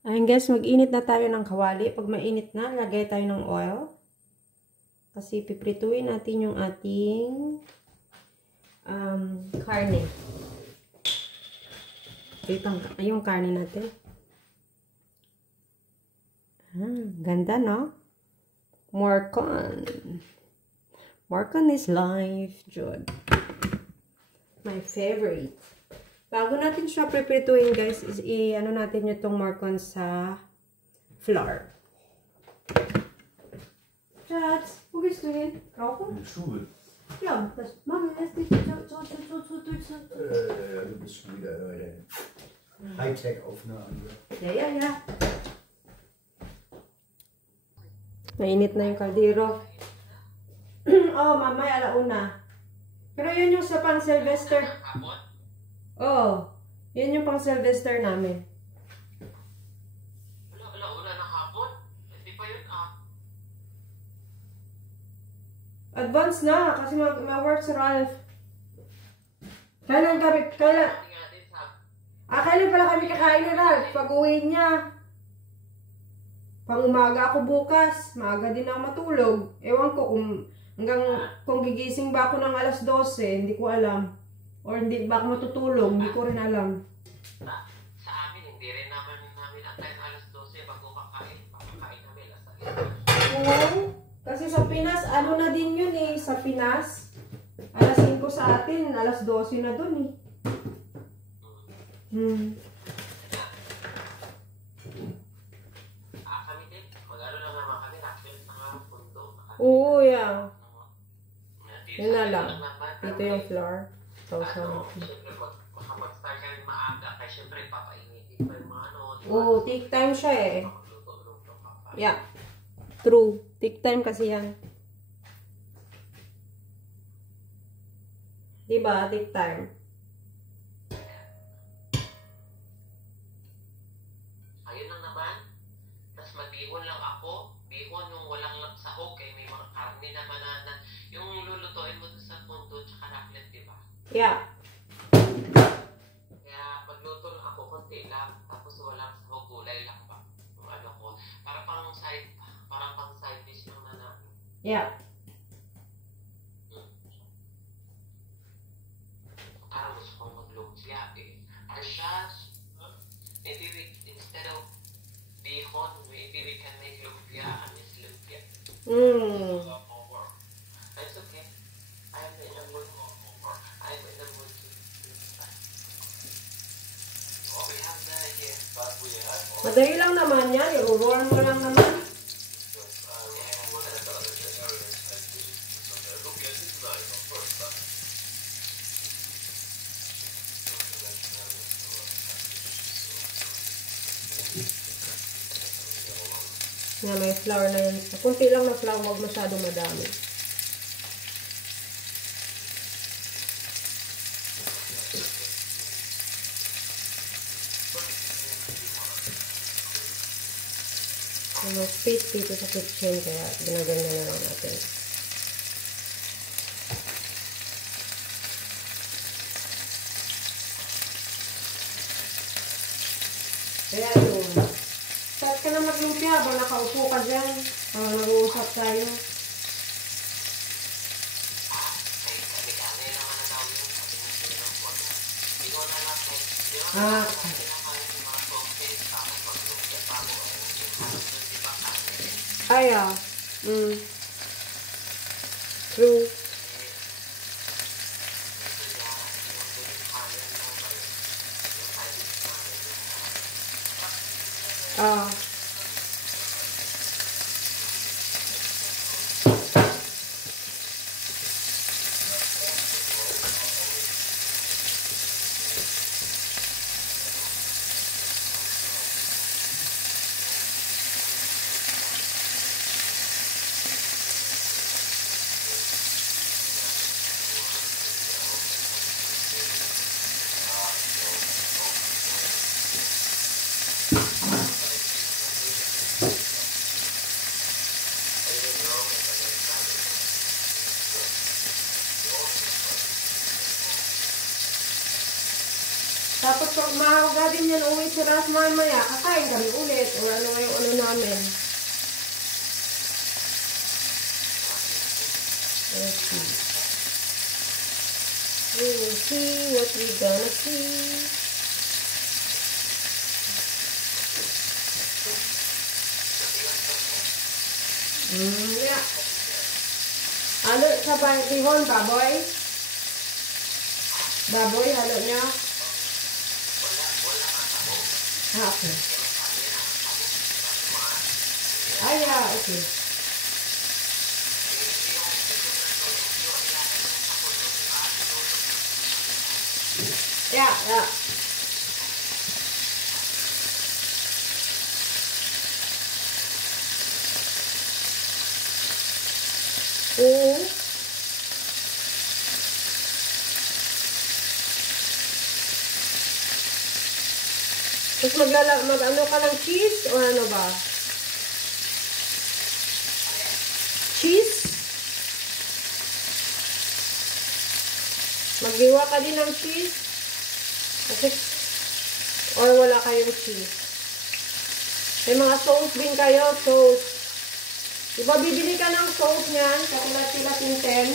Ayun guys, mag-init na tayo ng kawali. Pag mainit na, lagay tayo ng oil. Kasi piprituin natin yung ating karne. Yung karne natin. Ganda, no? Morcon. Morcon is life, Jud. My favorite. Bago natin siya preprituin, guys, is i-ano natin itong morcon sa flour. Schatz, wo gehst du hin? Rauchen? In die Schule. Ja, das machen wir erst nicht. Ja, du bist schon wieder Hightech-Aufnahmen. Ja. Mainit na yung kaldero. Oh, mamaya alauna. Pero yun yung sa pang Sylvester. Oh, yun yung pang Sylvester namin. Alauna ng hapon? Hindi pa yun Advance na, kasi ma-work si Ralph. Kailan pala kami kakain ni Ralph? Pag-uwi niya. Pang umaga ako bukas. Maaga din ako matulog. Ewan ko kung gigising ba ako ng alas 12, hindi ko alam. Or hindi ba ako matutulog, hindi ko rin alam. Sa amin, hindi rin namin antayin alas 12 bago kakain. Pakakain namin alas 1. Oo. Kasi sa Pinas, ano na din yun eh. Sa Pinas, alas 5 sa atin, alas 12 na dun eh. Kami din, mag-ano lang naman kami, actually sa pundo. Oo, yeah. Yun na lang. Dito yung flour. Siyempre, mag-start kami maaga, kaya siyempre papainitin pa yung mga Oo, take time siya eh. Yeah. True. Take time kasi yan. Diba? Take time. Ayun lang naman. Tapos magbihon lang ako. Bihon yung walang sahog. Kaya may mga karne naman na yung lulutuin mo sa pundo tsaka raclette, diba? Yeah. Kaya magluto lang ako konti lang. Tapos walang sahog, gulay lang ba? Yung ano ko. Para pang side dish lang na namin. Yeah. Parang gusto kong maglumpia eh. Arshas, maybe instead of bihon, maybe we can make lumpia and it's lumpia. It's okay. I'm in the mood. We have that here. But we have Madali lang naman yan. I-roll mo lang naman. Na may flour na yun. Kunti lang na flour, huwag masyadong madami. May space dito sa kitchen, kaya ginaganyan na lang natin. Kaya yun. Start ka na maglumpia habang nakaupo ka dyan. Habang nag-uusap tayo. Yeah. True. na din yan uwi si Ras mamaya. Kakain kami ulit. O ano ngayong ano namin. Let's see. We will see what we gonna see. Yeah. Halo sa bihon, baboy. Baboy, halo niya. Okay. Yeah, okay. Yeah. Tapos mag-ano ka ng cheese o ano ba? Cheese? Maghiwa ka din ng cheese? Kasi, or wala kayong cheese? May mga sauce din kayo, sauce. Diba bibili ka ng sauce niyan, katulad sila Tinten.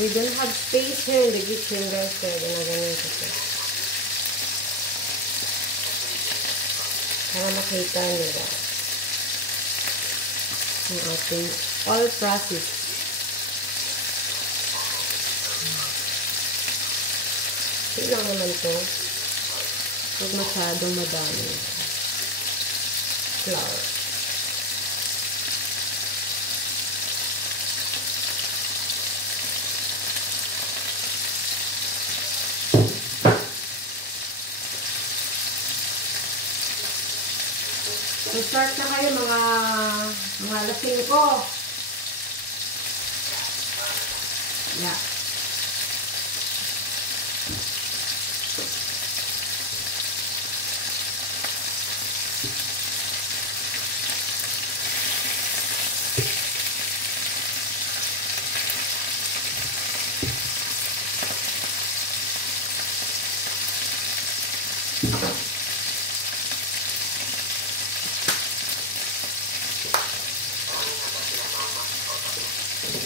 We don't have space here in the kitchen, guys. Kaya ginaganyan kasi. Para makita nila yung ating all process. Hindi lang naman to. Huwag masyadong madami. Flour. Start na kayo mga lasing ko. Yeah.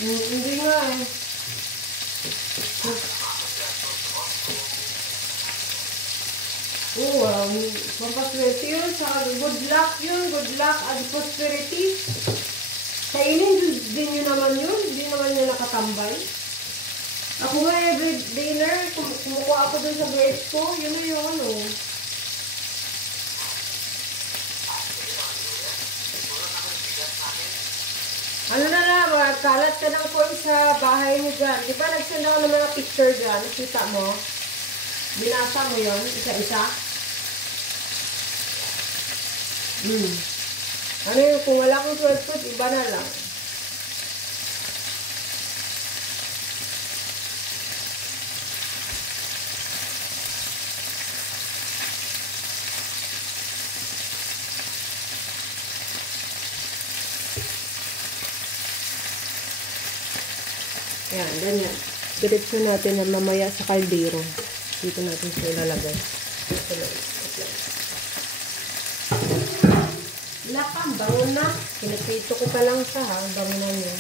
Hindi nga eh. Pampaswerte yun. Saka good luck yun. Good luck and prosperity. Kainin din nyo naman yun. Hindi naman nyo nakatambay. Ako nga every dinner, kumukuha ako dun sa grades ko. Yun na yung ano. Ano na lang, kalat ka ng corn sa bahay mo dyan. Di ba nagsend ako ng mga picture dyan? Kita mo? Binasa mo yun, isa-isa? Ano yun, kung wala kong 12 foot, iba na lang. Yan, then diretso natin na mamaya sa kaldero. Dito natin siya ilalagay. Lakang, bango na. Pinipito ko pa lang siya ha. Bango na niya.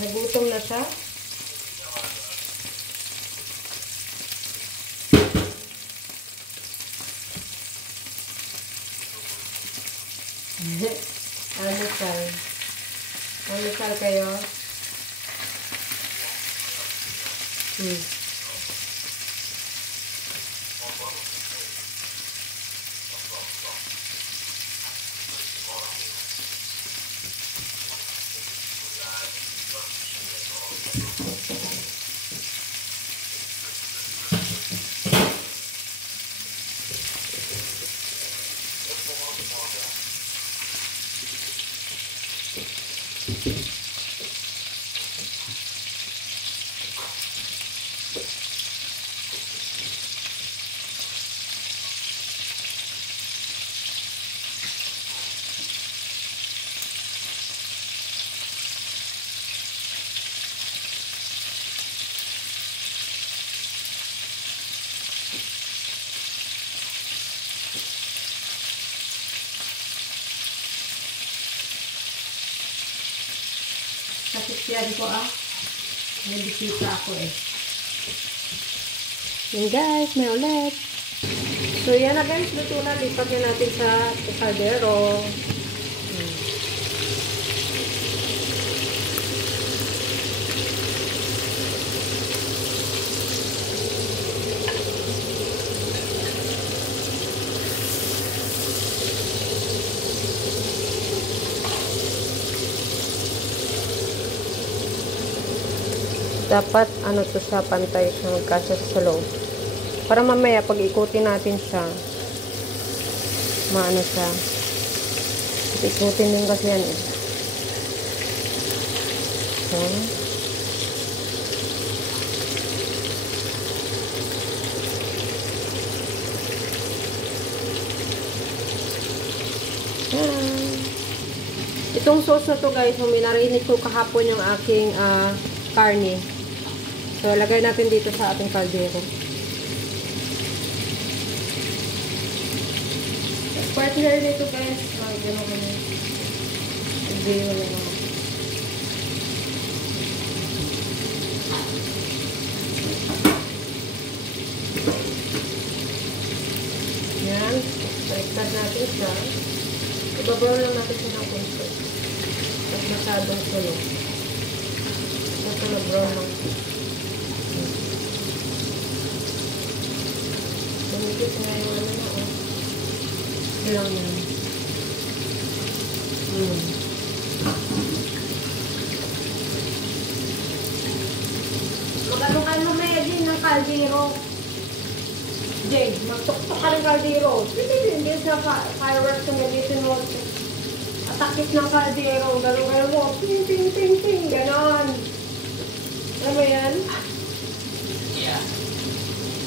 Nagutom na siya. Almusal. Almusal kayo. Kasisyan ko may bisita ako Yan guys, may ulit. So yan na guys, luto na. Lipat na natin sa kaldero. Dapat to siya, pantay siya, magkasya sa loob. Para mamaya pag ikutin natin siya, maano siya. Ikutin din kasi yan So, itong sauce na to guys, minarinig ko kahapon yung aking karne. So, lagay natin dito sa ating kaldero. Partner nito guys. Gano'n ko na. Hindi wala na. Yan. Baliktad natin siya. Ibabrown lang natin siya ng konti. At masyadong sulo. Ito na brown lang. Lumikit nga yung ano na lang yan. Mag-alukan mamaya din ng kaldero. Jay, magtuktok ka ng kaldero. Hindi sa fireworks na gamitin mo. Atakit ng kaldero. Gano'n mo. Ting, ting, ting, ting. Ganon. Alam mo yan? Yeah.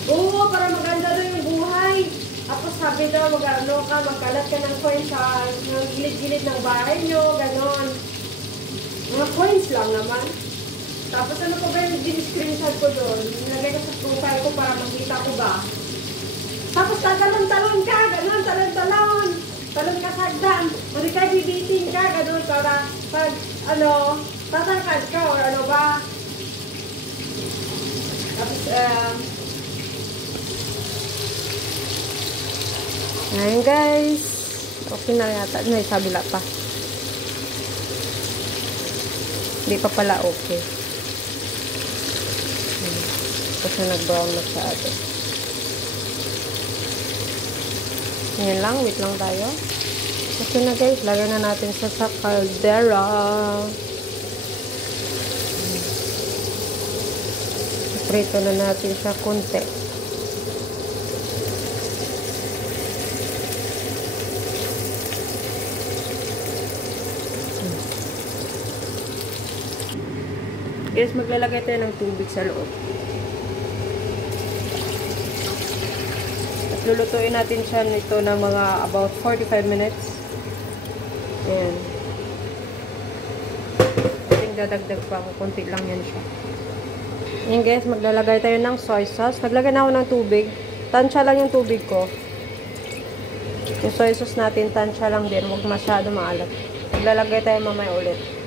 Oo, para maganda rin yung buhay. Tapos sabi daw, magkalat ka ng coins sa gilid-gilid ng bahay nyo, ganon. Mga coins lang naman. Tapos ano pa ba yung screenshot ko doon? Nilagay ko sa profile ko para makita ko ba. Tapos tatalon-talon ka, ganon, talon-talon. Talon ka sa hagdan. Mali ka bibiting ka, ganon, para pag, tatangkad ka o ano ba. Tapos, ayan guys. Okay na yata. May sabila pa. Hindi pa pala okay. Kasi nag-brown na siya atin. Ayan lang. Wait lang tayo. Okay na guys. Lagyan na natin siya sa caldera. Prito na natin siya konti. Guys, maglalagay tayo ng tubig sa loob. At lulutuin natin siya nito ng mga about 45 minutes. Ayan. Ating dadagdag pa ako. Kunti lang yan siya. Ayan guys, maglalagay tayo ng soy sauce. Naglagay na ako ng tubig. Tansya lang yung tubig ko. Yung soy sauce natin, tansya lang din. Huwag masyado maalat. Maglalagay tayo mamaya ulit.